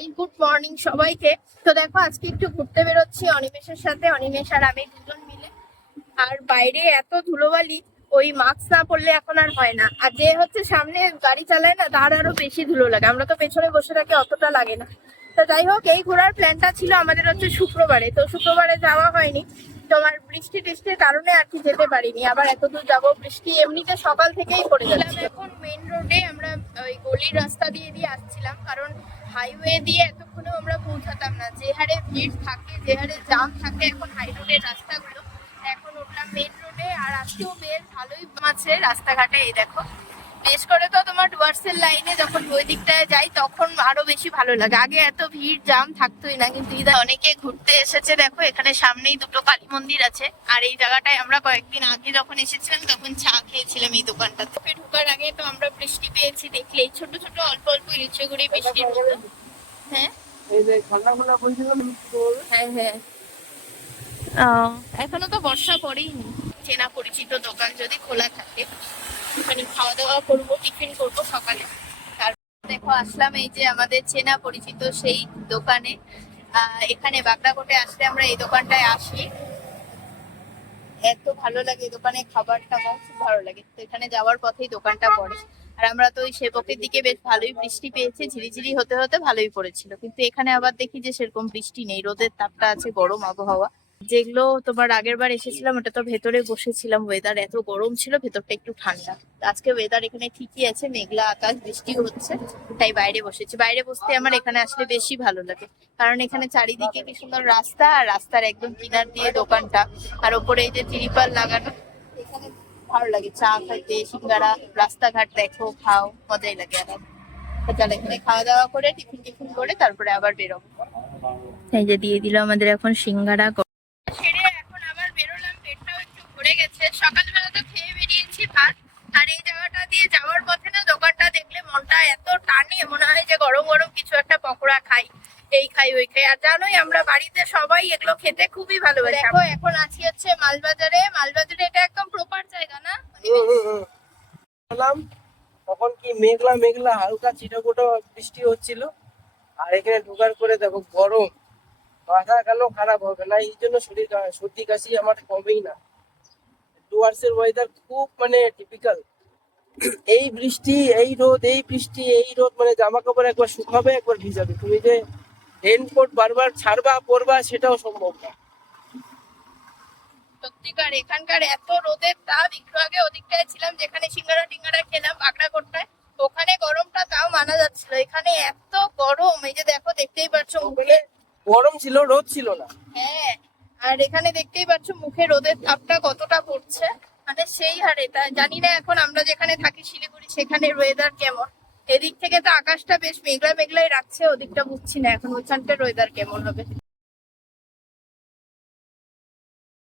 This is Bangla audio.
হাই গুড মর্নিং সবাইকে। তো দেখো, আজকে একটু ঘুরতে বেরোচ্ছি অনিমেষের সাথে। অনিমেষ আর আমি দুজন মিলে। আর বাইরে এত ধুলোবালি, ওই মাস্ক না পরলে এখন আর হয় না। আর যে হচ্ছে সামনে গাড়ি চালায় না, তার আরও বেশি ধুলো লাগে। আমরা তো পেছনে বসে থাকি, অতটা লাগে না। তো যাই হোক, এই ঘোরার প্ল্যানটা ছিল আমাদের হচ্ছে শুক্রবারে। তো শুক্রবারে যাওয়া হয়নি। তোমার বৃষ্টি টিষ্টির কারণে আর কি যেতে পারিনি। আবার এত দূর যাব বৃষ্টি এমনিতে সকাল থেকেই পড়ে যাচ্ছে। এখন মেন রোডে আমরা ওই গলির রাস্তা দিয়ে দিয়ে আসছিলাম কারণ হাইওয়ে দিয়ে এতক্ষণেও আমরা পৌঁছাতাম না। যে হারে ভিড় থাকে যে হারে জাম থাকে এখন হাই রোডের রাস্তাগুলো। এখন উঠলাম মেন রোডে আর আজকেও বেশ ভালোই আছে রাস্তাঘাটে এই দেখো। বেশ করে তো তোমার ডুয়ার্সের লাইনে যখন ওই দিকটায় যাই তখন আরও বেশি ভালো লাগে। আগে এত ভিড় জাম থাকতোই না কিন্তু ইদা অনেকে ঘুরতে এসেছে। দেখো এখানে সামনেই দুটো কালী মন্দির আছে। আর এই জায়গাটায় আমরা কয়েকদিন আগে যখন এসেছিলাম তখন চা খেয়েছিলাম এই দোকানটাতে। ঢোকার আগে তো আমরা বৃষ্টি পেয়েছি দেখলে এই ছোট ছোট অল্প অল্প ইচ্ছে করে বৃষ্টির মতো হ্যাঁ? এই যে ঠান্ডা খোলা বলছিলাম হ্যাঁ হ্যাঁ। এখনও তো বর্ষা পড়েইনি। চেনা পরিচিত দোকান যদি খোলা থাকে ওখানে খাওয়া দাওয়া করব, টিফিন করব সকালে। তারপর দেখো, আসলাম এই যে আমাদের চেনা পরিচিত সেই দোকানে। এখানে বাগদাকোটে আসলে আমরা এই দোকানটায় আসি। এত ভালো লাগে দোকানে খাবার টাবার খুব ভালো লাগে। তো এখানে যাওয়ার পথেই দোকানটা পড়ে। আর আমরা তো ওই সেবকের দিকে বেশ ভালোই বৃষ্টি পেয়েছে, ঝিরিঝিরি হতে হতে ভালোই পড়েছিল। কিন্তু এখানে আবার দেখি যে সেরকম বৃষ্টি নেই, রোদের তাপটা আছে, গরম আবহাওয়া। যেগুলো তোমার আগের বার এসেছিলাম, ওটা তো ভেতরে বসেছিলাম। ওয়েদার এত গরম ছিল, ভেতরটা একটু ঠান্ডা। আজকে ওয়েদার এখানে ঠিকই আছে, মেঘলা আকাশ বৃষ্টি হচ্ছে, তাই বাইরে বসেছি। বাইরে বসতে আমার এখানে আসলে বেশি ভালো লাগে। কারণ এখানে চারিদিকে কি সুন্দর রাস্তা, আর রাস্তার একদম কিনার দিয়ে দোকানটা। আর ওপরে এই যে তিরিপাল লাগানো, এখানে ভালো লাগে। চা খাইতে, সিঙ্গারা, রাস্তাঘাট দেখো, খাও, মজাই লাগে আর তাহলে এখানে খাওয়া দাওয়া করে, টিফিন টিফিন করে, তারপরে আবার বেরোবো। এই যে দিয়ে দিল আমাদের এখন সিঙ্গারা ছেড়ে এখন আবার বেরোলাম পেটটাও একটু গেছে। সকালবেলা তো খেয়ে বেরিয়েছি ভাত। আর এই জায়গাটা দিয়ে যাওয়ার পথে না দোকানটা দেখলে মনটা এত টানে মনে হয় যে গরম গরম কিছু একটা পকোড়া খাই এই খাই ওই খাই। আর জানোই আমরা বাড়িতে সবাই এগুলো খেতে খুবই ভালোবাসি। দেখো এখন আছি হচ্ছে মালবাজারে। মালবাজারে এটা একদম প্রপার জায়গা না? গেলাম তখন কি মেঘলা মেঘলা হালকা চিটাফোটা বৃষ্টি হচ্ছিল। আর এখানে ঢোকার পরে দেখো গরম। মাথা কেন খারাপ হবে না? এই জন্য শরীর সর্দি কাশি আমার কমেই না। ডুয়ার্সের ওয়েদার খুব মানে টিপিক্যাল এই বৃষ্টি এই রোদ এই বৃষ্টি এই রোদ মানে জামা কাপড় একবার শুকাবে একবার ভিজাবে। তুমি যে রেনকোট বারবার ছাড়বা পরবা সেটাও সম্ভব না। সত্যিকার এখানকার এত রোদের তাপ একটু আগে ওদিকটায় ছিলাম যেখানে সিঙ্গারা টিঙ্গারা খেলাম বাগড়াকোটটায় ওখানে গরমটা তাও মানা যাচ্ছিল। এখানে এত গরম এই যে দেখো দেখতেই পাচ্ছ গরম ছিল রোদ ছিল না। আর এখানে দেখতেই পাচ্ছ মুখে রোদের তাপটা কতটা পড়ছে। মানে সেই হারে, তা জানি না এখন আমরা যেখানে থাকি শিলিগুড়ি, সেখানে ওয়েদার কেমন। এদিক থেকে তো আকাশটা বেশ মেঘলা মেঘলাই রাখছে, ওদিকটা বুঝছি না এখন। ওইখানটা ওয়েদার কেমন হবে?